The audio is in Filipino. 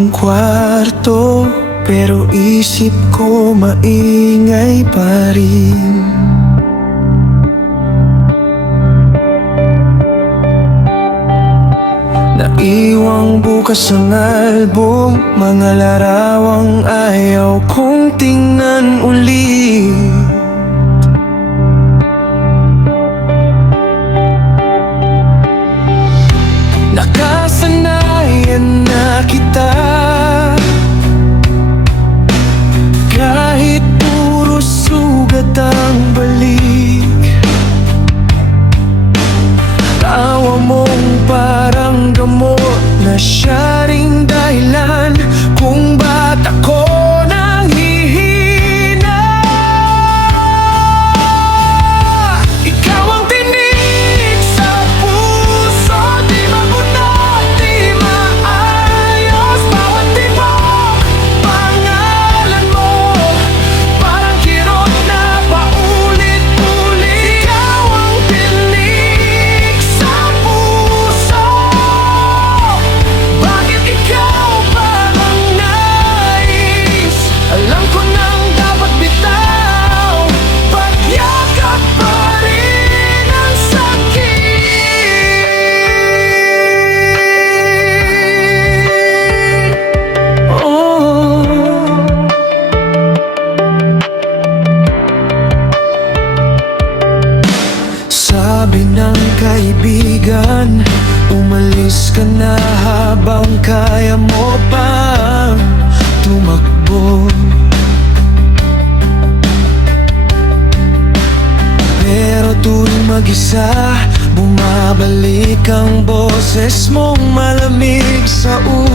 ang kwarto, pero isip ko maingay pa rin. Naiwang bukas ang album, mga larawang ayaw kong tingnan ulit. Nakasanayan na kita, kahit puro sugat ang balik. Tawa mong parang gamot na siya ring dahilan kung ba't ako nanghihina. Ikaw ang tinig sa puso, di magunat, di maayos. Bawat tibok, pangalan mo, parang kirot na paulit-ulit. Ikaw ang tinig sa puso, bakit ikaw parang nais? Alam ko nang dapat bitaw, pagyakap pa rin ang sakit. Oh. Sabi ng kaibigan, umalis ka na habang kaya mo pang tumakbo. Pero tuwing mag-isa, bumabalik ang boses mong malamig sa ulo.